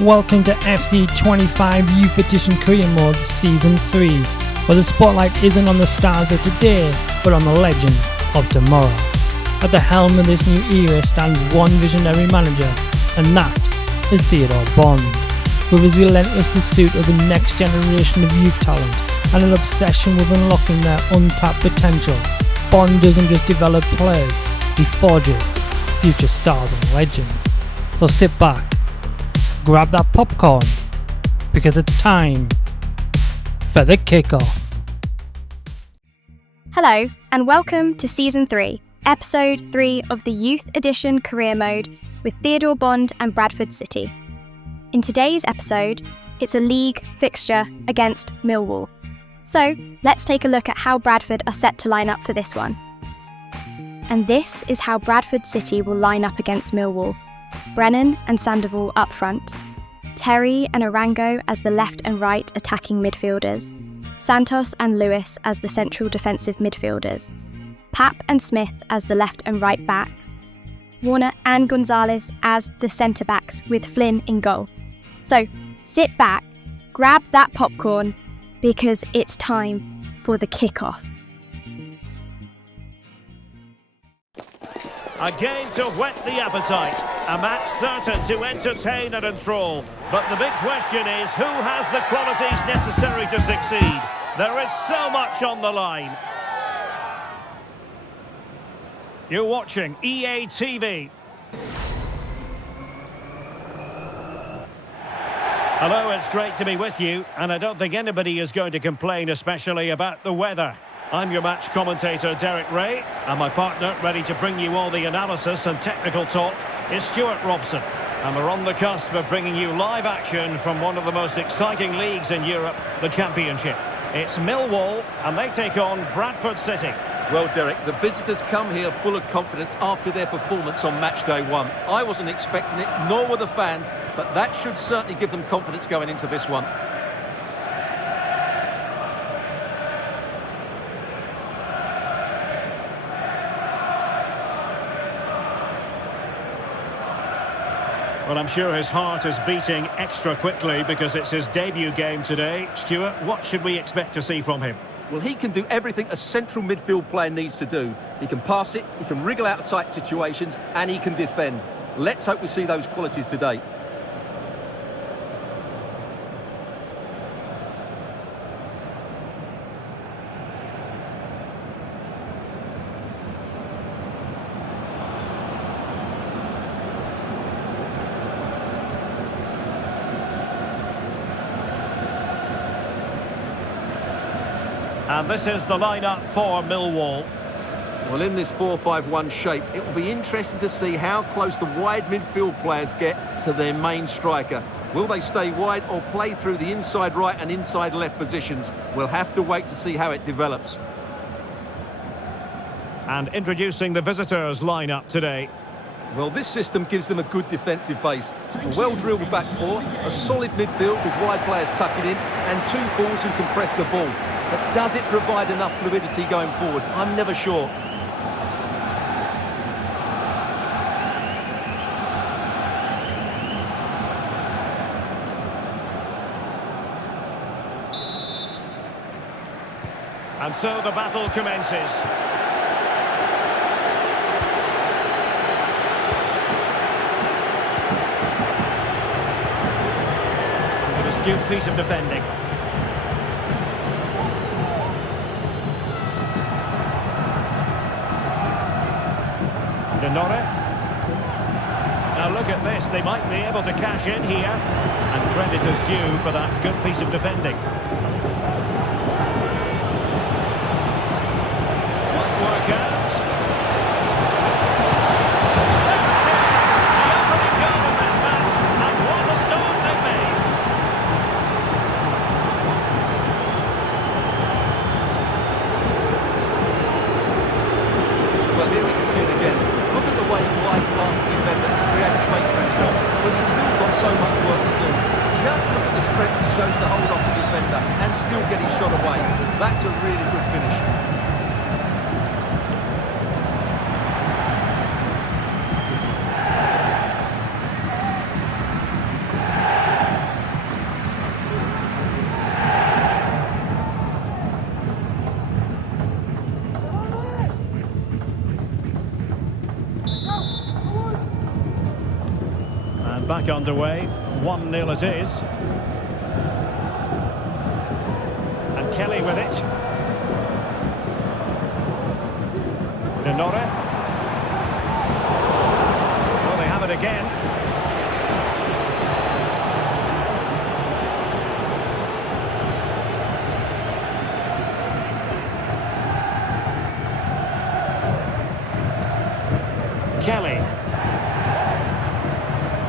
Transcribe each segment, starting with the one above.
Welcome to S3EP3 Youth Edition Career Mode Season 3, where the spotlight isn't on the stars of today, but on the legends of tomorrow. At the helm of this new era stands one visionary manager, and that is Theodore Bond. With his relentless pursuit of the next generation of youth talent and an obsession with unlocking their untapped potential, Bond doesn't just develop players, he forges future stars and legends. So sit back, grab that popcorn, because it's time for the kickoff. Hello, and welcome to Season 3, Episode 3 of the Youth Edition Career Mode with Theodore Bond and Bradford City. In today's episode, it's a league fixture against Millwall. So, let's take a look at how Bradford are set to line up for this one. And this is how Bradford City will line up against Millwall. Brennan and Sandoval up front. Terry and Arango as the left and right attacking midfielders. Santos and Lewis as the central defensive midfielders. Papp and Smith as the left and right backs. Warner and Gonzalez as the centre backs with Flynn in goal. So sit back, grab that popcorn, because it's time for the kickoff. A game to whet the appetite, a match certain to entertain and enthrall. But the big question is, who has the qualities necessary to succeed? There is so much on the line. You're watching EA TV. Hello, it's great to be with you, and I don't think anybody is going to complain, especially about the weather. I'm your match commentator, Derek Ray, and my partner, ready to bring you all the analysis and technical talk, is Stuart Robson. And we're on the cusp of bringing you live action from one of the most exciting leagues in Europe, the Championship. It's Millwall, and they take on Bradford City. Well, Derek, the visitors come here full of confidence after their performance on match day one. I wasn't expecting it, nor were the fans, but that should certainly give them confidence going into this one. Well, I'm sure his heart is beating extra quickly because it's his debut game today. Stuart, what should we expect to see from him? Well, he can do everything a central midfield player needs to do. He can pass it, he can wriggle out of tight situations, and he can defend. Let's hope we see those qualities today. And this is the lineup for Millwall. Well, in this 4-5-1 shape, it will be interesting to see how close the wide midfield players get to their main striker. Will they stay wide or play through the inside right and inside left positions? We'll have to wait to see how it develops. And introducing the visitors' lineup today. Well, this system gives them a good defensive base. A well-drilled back four, a solid midfield with wide players tucking in, and two forwards who can press the ball. But does it provide enough fluidity going forward? I'm never sure. And so the battle commences. An astute piece of defending. Denora. Now look at this, they might be able to cash in here, and credit is due for that good piece of defending. Might work out. The opening goal in this match, and what a start they've made. Well, here we can see it again. Look at the way he glides past the defender to create space for himself, but he's still got so much work to do. Just look at the strength he shows to hold off the defender and still get his shot away. That's a really good finish. back underway. 1-0 it is. And Kelly with it. Denore. Well, they have it again. Kelly.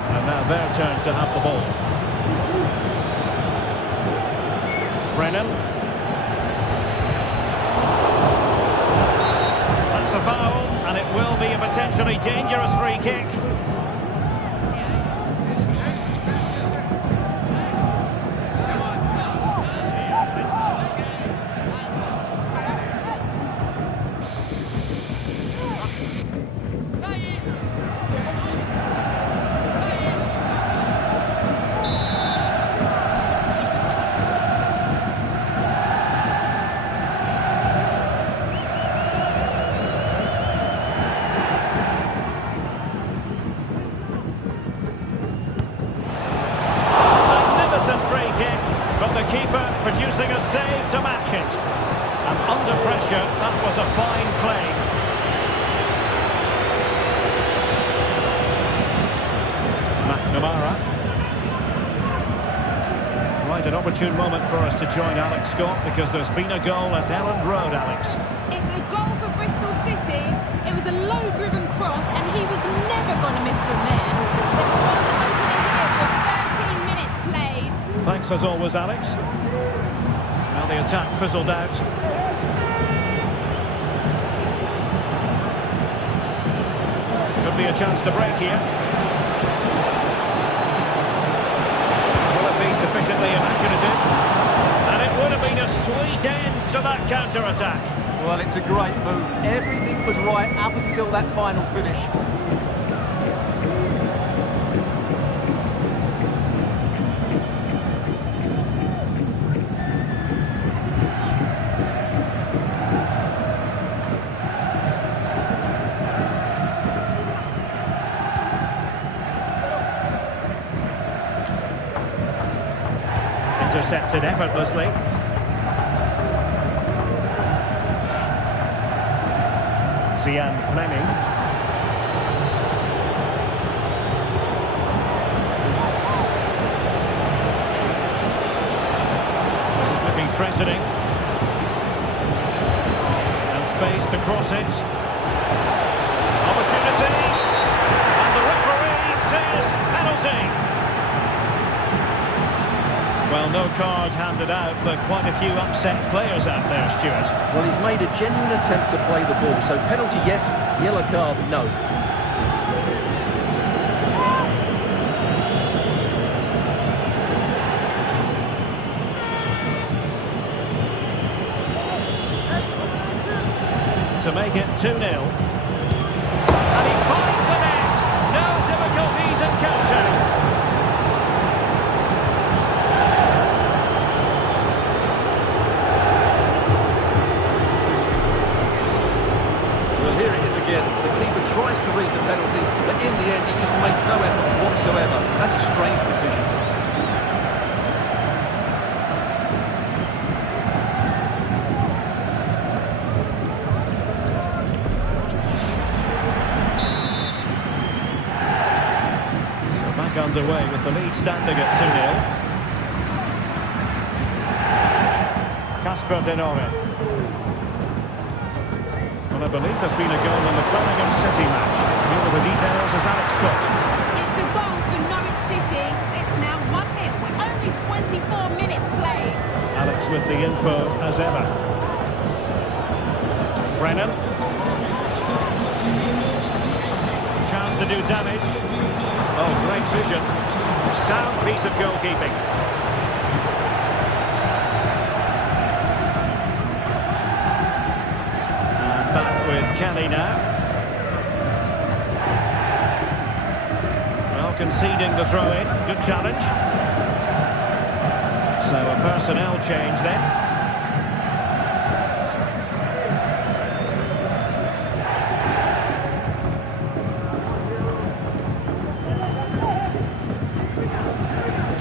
And now their turn to have the ball. Brennan. That's a foul, and it will be a potentially dangerous free kick. Keeper producing a save to match it. And under pressure, that was a fine play. McNamara. Right, an opportune moment for us to join Alex Scott because there's been a goal at Elland Road, Alex. It's a goal for Bristol City. It was a low-driven cross and he was never going to miss from there. They've scored the opening here with 13 minutes played. Thanks as always, Alex. Now the attack fizzled out. Could be a chance to break here. Will it be sufficiently imaginative? And it would have been a sweet end to that counter-attack. Well, it's a great move. Everything was right up until that final finish. Intercepted effortlessly. Zian Fleming. This is looking threatening. And space to cross it. Opportunity. And the referee says penalty. Well, no card handed out, but quite a few upset players out there, Stuart. Well, he's made a genuine attempt to play the ball, so penalty yes, yellow card no. To make it 2-0. And he finds the net. No difficulties encountered. The keeper tries to read the penalty, but in the end he just makes no effort whatsoever. That's a strange decision. We're back underway with the lead standing at 2-0. Casper Denore. Well, I believe there's been a goal in the Birmingham City match. Here are the details as Alex Scott. It's a goal for Norwich City. It's now 1-0 with only 24 minutes played. Alex with the info as ever. Brennan. Chance to do damage. Oh, great vision. Sound piece of goalkeeping. With Kelly now. Well, conceding the throw-in. Good challenge. So a personnel change then.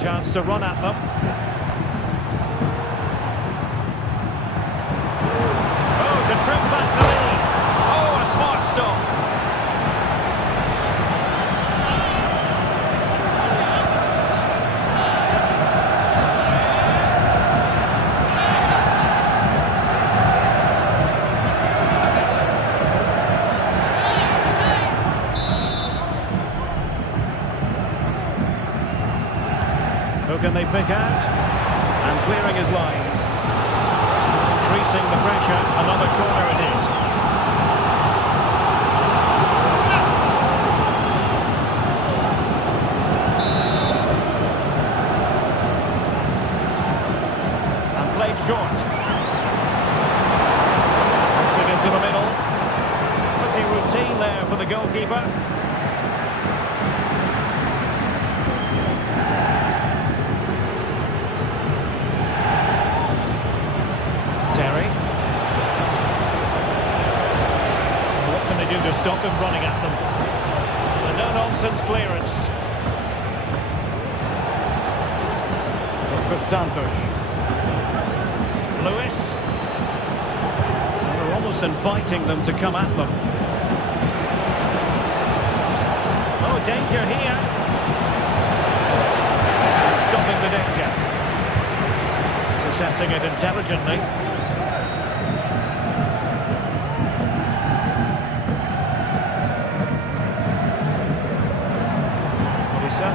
chance to run at them. Oh, to trim back the lead. Oh, a smart stop. Who can they pick out? And clearing his lines. Increasing the pressure. Another corner it is. And played short. Pushing into the middle. Pretty routine there for the goalkeeper. To stop him running at them. A no-nonsense clearance. It's Santos. Lewis. They're almost inviting them to come at them. Oh, danger here. Stopping the danger. Intercepting it intelligently.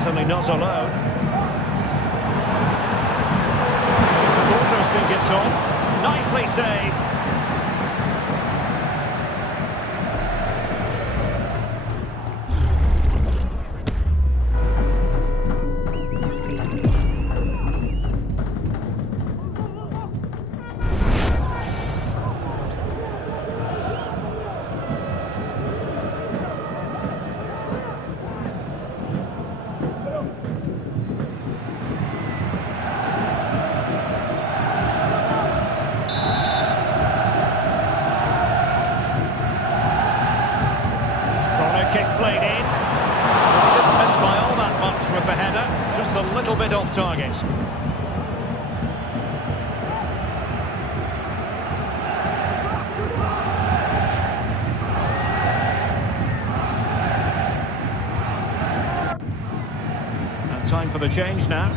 Certainly not alone. The supporters think it's on. Nicely saved. Kick played in. Didn't miss by all that much with the header. Just a little bit off target. And time for the change now.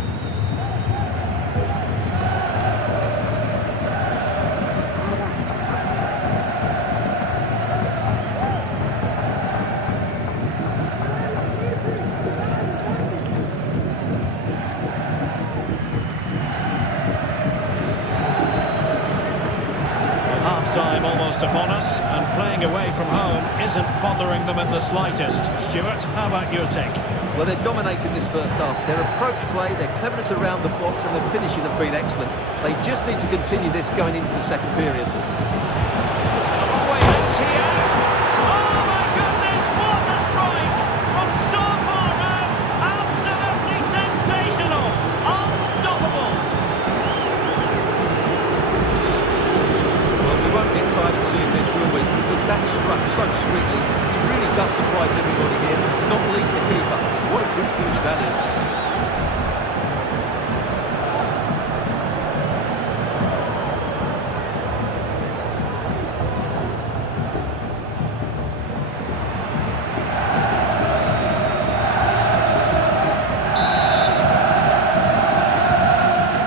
Time almost upon us, and playing away from home isn't bothering them in the slightest. Stuart, how about your take? Well, they're dominating this first half. Their approach play, their cleverness around the box and their finishing have been excellent. They just need to continue this going into the second period. That struck so sweetly. He really does surprise everybody here, not least the keeper. What a good finish that is.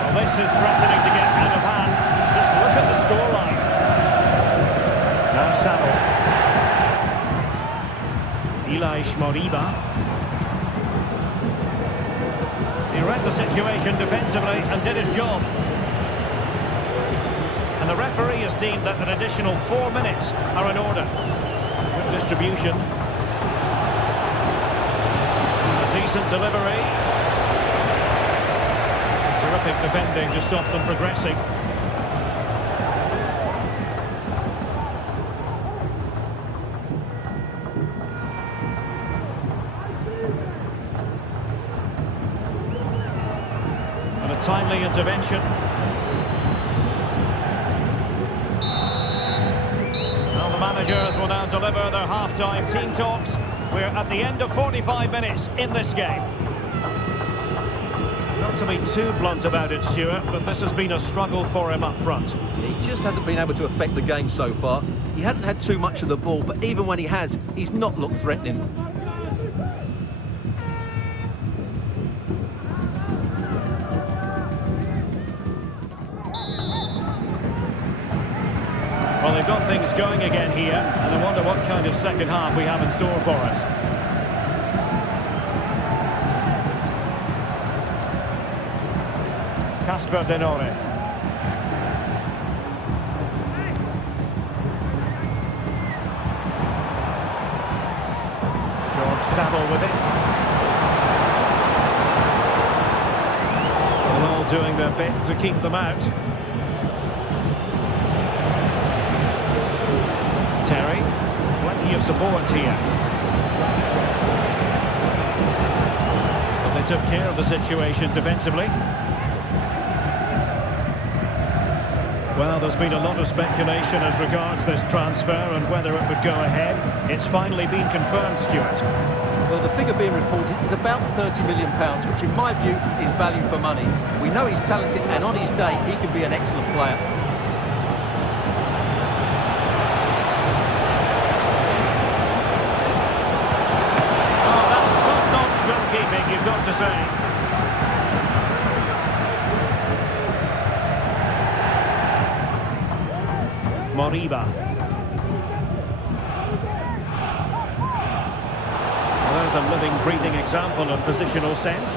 Well, this is threatening to get out of hand. Just look at the scoreline. Now Samuel. Elias Moriba. He read the situation defensively and did his job. And the referee has deemed that an additional 4 minutes are in order. Good distribution. A decent delivery. Terrific defending to stop them progressing. Timely intervention. Well, the managers will now deliver their half-time team talks. We're at the end of 45 minutes in this game. Not not to be too blunt about it, Stuart, but this has been a struggle for him up front. He just hasn't been able to affect the game so far. He hasn't had too much of the ball, but even when he has, he's not looked threatening. Well, they've got things going again here, and I wonder what kind of second half we have in store for us. Casper Denore. George Saville with it. They're all doing their bit to keep them out. Terry, plenty of support here. But they took care of the situation defensively. Well, there's been a lot of speculation as regards this transfer and whether it would go ahead. It's finally been confirmed, Stuart. Well, the figure being reported is about £30 million, which in my view is value for money. We know he's talented, and on his day, he can be an excellent player. Goalkeeping, you've got to say. Moriba. Well, there's a living, breathing example of positional sense.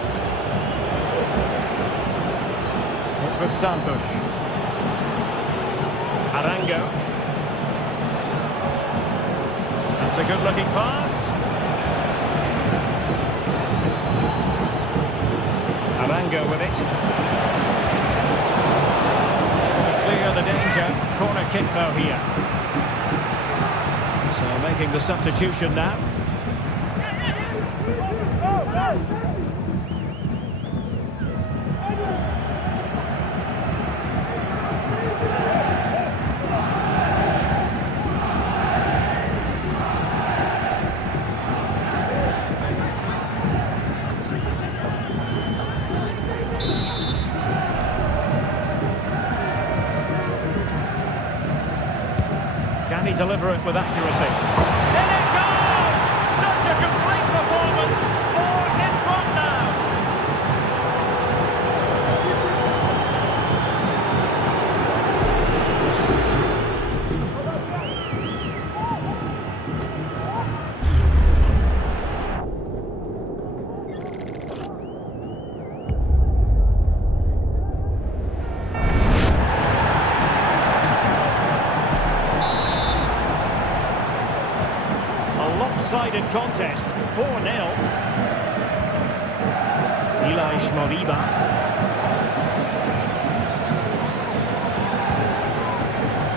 It's with Santos. Arango. That's a good-looking pass. Arango with it. To clear the danger. Corner kick though here. So making the substitution now. Can he deliver it with accuracy? In it goes! Such a complete performance. 4 in front now. Lopsided contest, 4-0. Elias Moriba.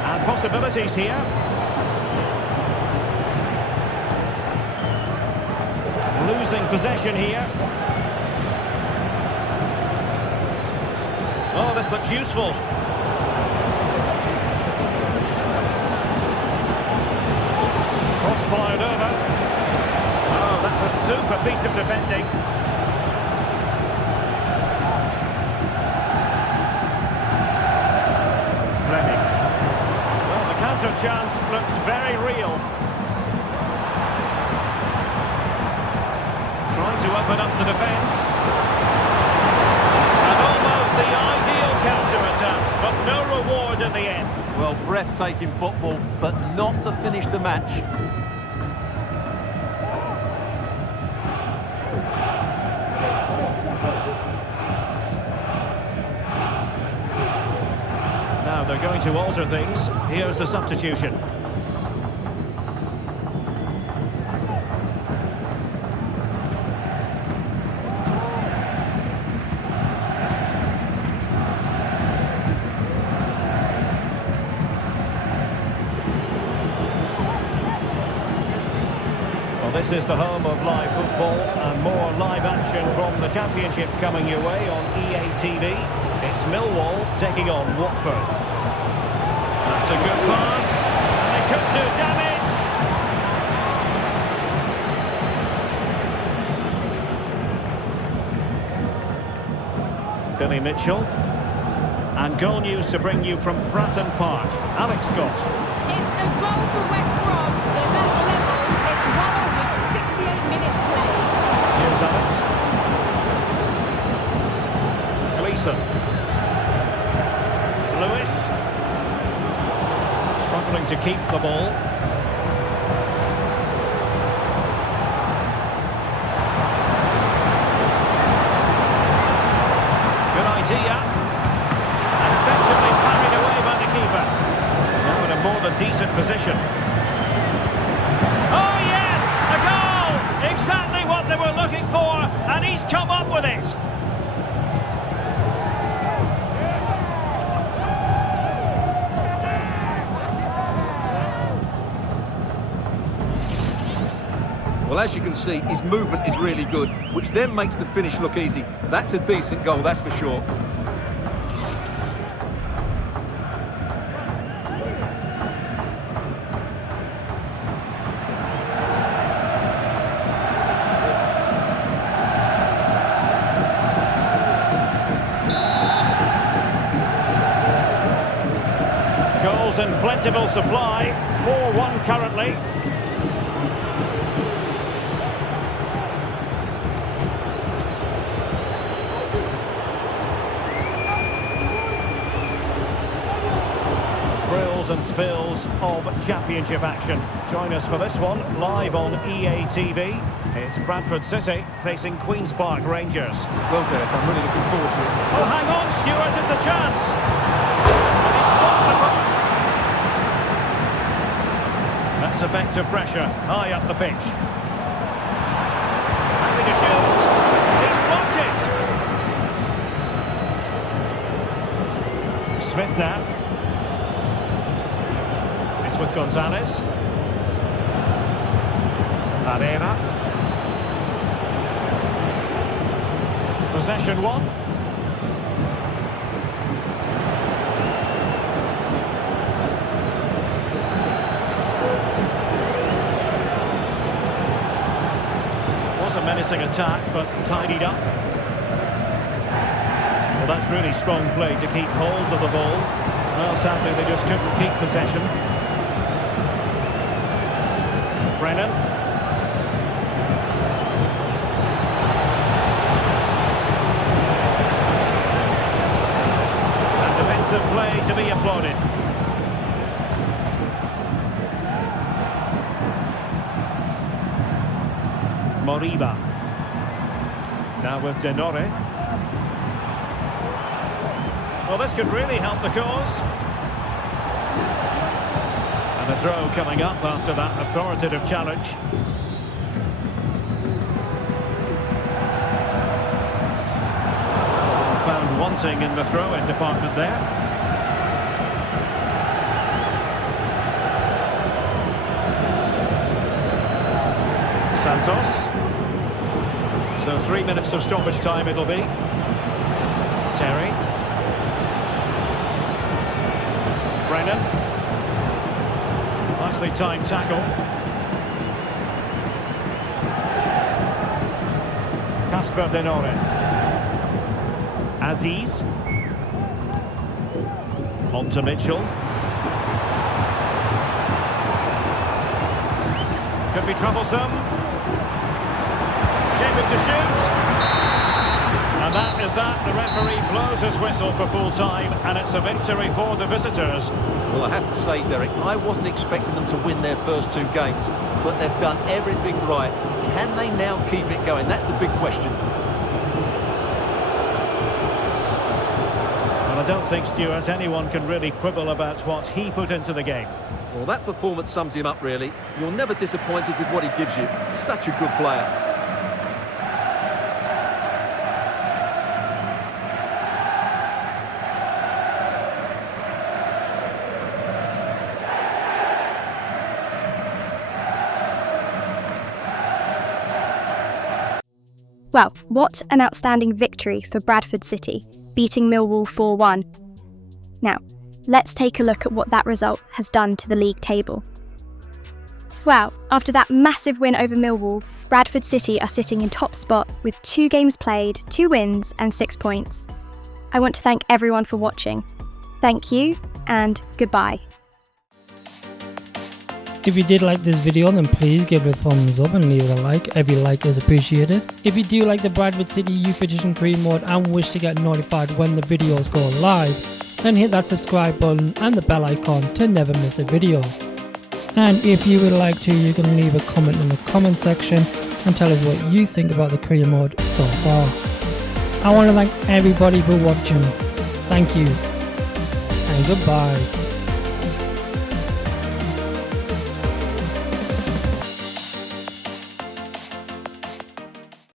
And possibilities here. Losing possession here. Oh, this looks useful. Cross fired over. Oh, that's a super piece of defending. Fleming. Well, the counter chance looks very real. Trying to open up the defence. And almost the ideal counter-attack, but no reward in the end. Well, breathtaking football, but not the finish to match. Now they're going to alter things. Here's the substitution. This is the home of live football and more live action from the Championship coming your way on EA TV. It's Millwall taking on Watford. That's a good pass, and it could do damage. Billy Mitchell. And goal news to bring you from Fratton Park. Alex Scott. It's a goal for West Brom. They're back level. It's 1-1 with 68 minutes played. Cheers, Alex. Gleeson. Lewis. Struggling to keep the ball. Good idea. Effectively parried away by the keeper. Now in a more than decent position. Oh yes! A goal! Exactly what they were looking for, and he's come up with it. Well, as you can see, his movement is really good, which then makes the finish look easy. That's a decent goal, that's for sure. Goals in plentiful supply. 4-1 currently. Thrills and spills of championship action. Join us for this one, live on EA TV. It's Bradford City facing Queen's Park Rangers. Well, Derek, I'm really looking forward to it. Oh, hang on, Stuart, it's a chance. And he's stopped the push. That's effective pressure, high up the pitch. Happy to shoot. He's blocked it. Smith now. It's with Gonzalez. Arena. Possession one. Was a menacing attack, but tidied up. Well, that's really strong play to keep hold of the ball. Well, sadly, they just couldn't keep possession. Brennan. And defensive play to be applauded. Moriba. Now with Denore. Well, this could really help the cause. And a throw coming up after that authoritative challenge. Found wanting in the throw-in department there. Santos. So 3 minutes of stoppage time it'll be. Terry. Brennan. Nicely timed tackle. Casper Denore. Aziz. On to Mitchell. Could be troublesome. Shaping to shoot. And that is that. The referee blows his whistle for full time, and it's a victory for the visitors. Well, I have to say, Derek, I wasn't expecting them to win their first two games, but they've done everything right. Can they now keep it going? That's the big question. Well, I don't think, Stuart, anyone can really quibble about what he put into the game. Well, that performance sums him up, really. You're never disappointed with what he gives you. Such a good player. Well, what an outstanding victory for Bradford City, beating Millwall 4-1. Now, let's take a look at what that result has done to the league table. Well, after that massive win over Millwall, Bradford City are sitting in top spot with 2 games played, 2 wins and 6 points. I want to thank everyone for watching. Thank you, and goodbye. If you did like this video, then please give it a thumbs up and leave it a like. Every like is appreciated. If you do like the Bradford City Youth Edition Career Mode and wish to get notified when the videos go live, then hit that subscribe button and the bell icon to never miss a video. And if you would like to, you can leave a comment in the comment section and tell us what you think about the Career Mode so far. I want to thank everybody for watching. Thank you and goodbye.